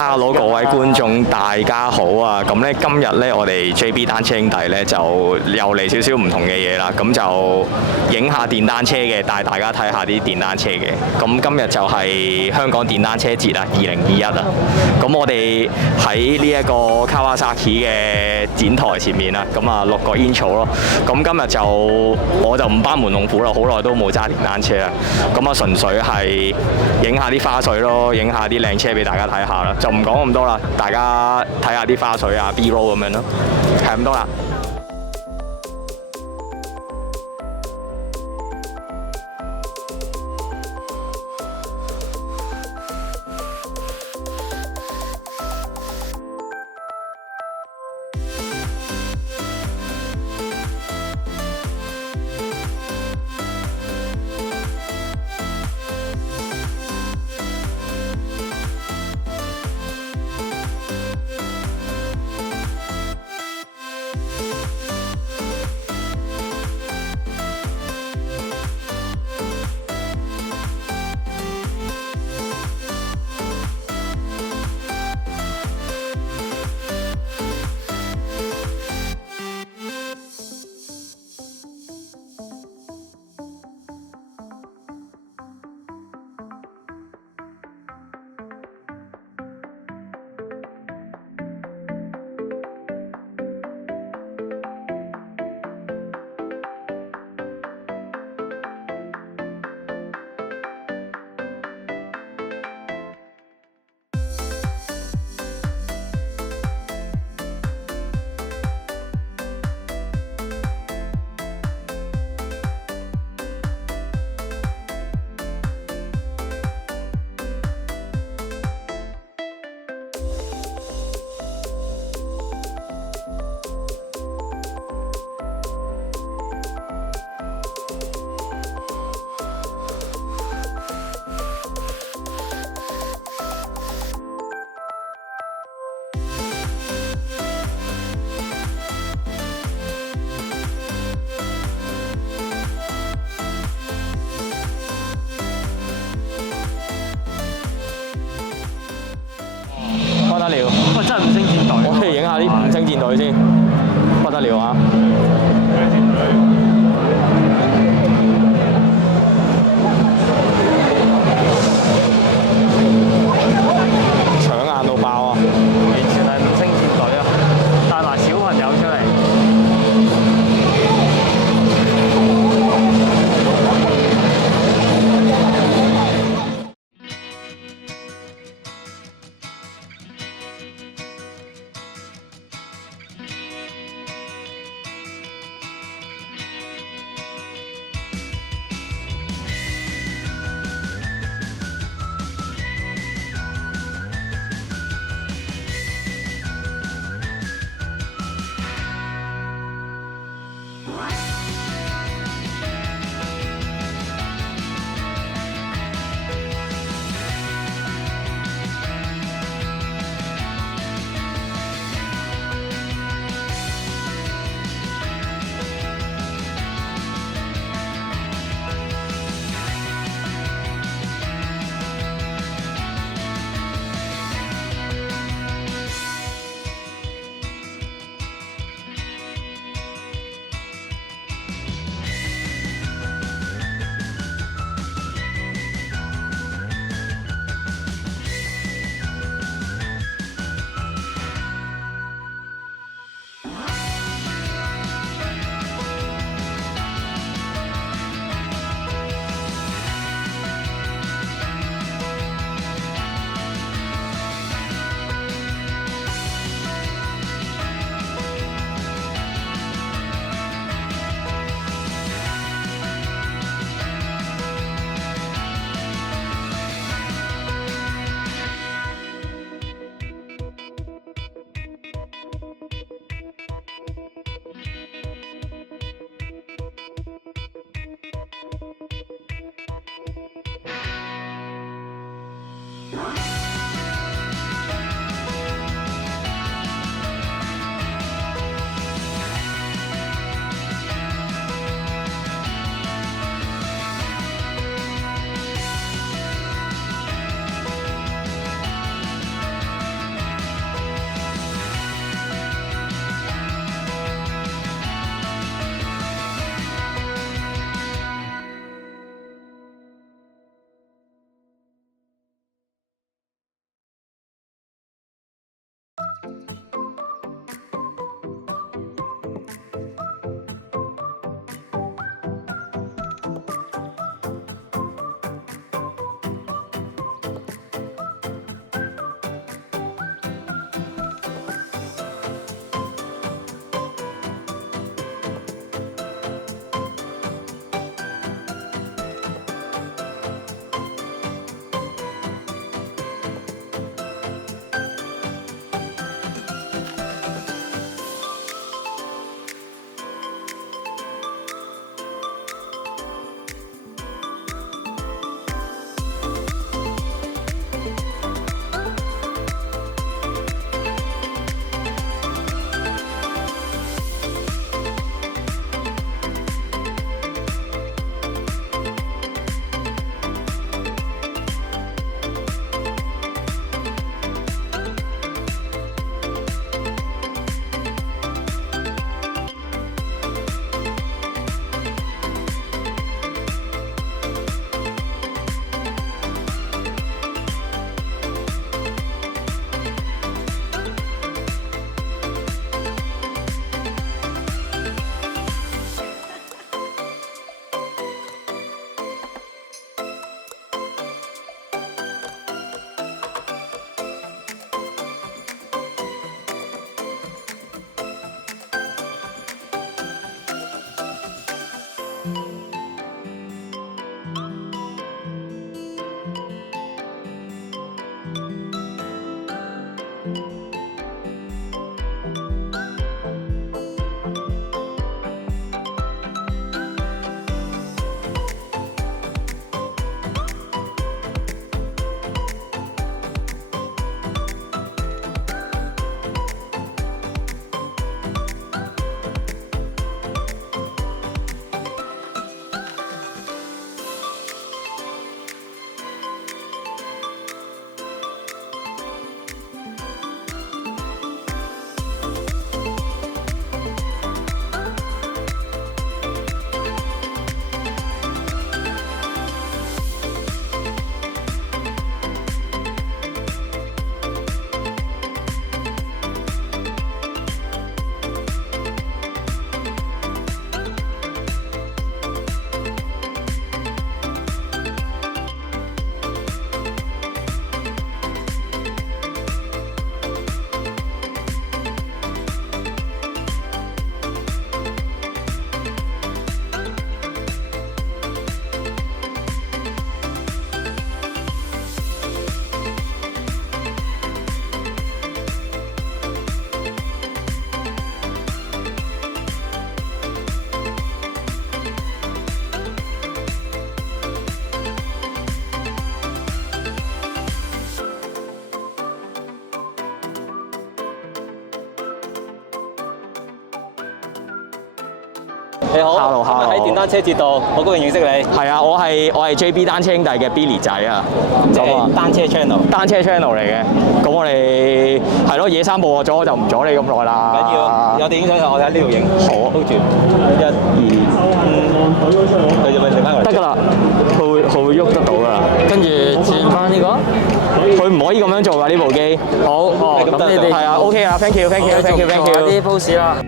Hello，各位觀眾，大家好啊！咁咧今日咧，我哋 JB 單車兄弟咧就又嚟少少唔同嘅嘢啦。咁就影下電單車嘅，帶大家睇下啲電單車嘅。咁今日就係香港電單車節啊，2021啊。咁我哋喺呢一個 Kawasaki 嘅展台前面啊，咁啊錄個 intro 咯。咁今日就我就唔班門弄斧啦，好耐都冇揸電單車啦。咁啊純粹係影下啲花絮咯，影下啲靚車俾大家睇下啦。就唔講咁多啦，大家睇下啲花絮啊、B-roll 咁樣咯，係咁多啦。不得了！喂，真係五星戰隊。我哋影下啲五星戰隊先，不得了啊！搶眼到爆啊！完全係五星戰隊啊！帶埋小朋友出嚟。你好 Hello，今日喺電單車節度，好高興認識你。係啊，我係 JB 單車兄弟嘅 Billy 仔啊，即係單車 channel。單車 channel 嚟嘅。咁我哋係咯，野生步咗就唔阻你咁耐啦。唔緊要，有電影相我哋喺呢度影。好，hold 住，一、2，佢就咪剩翻佢。得㗎啦，佢會喐得到㗎啦。跟住轉翻呢個，佢唔可以咁樣做㗎呢部機。好哦，咁你哋係啊，OK 啊，thank you，thank you，thank you，thank you。啲 pose 啦。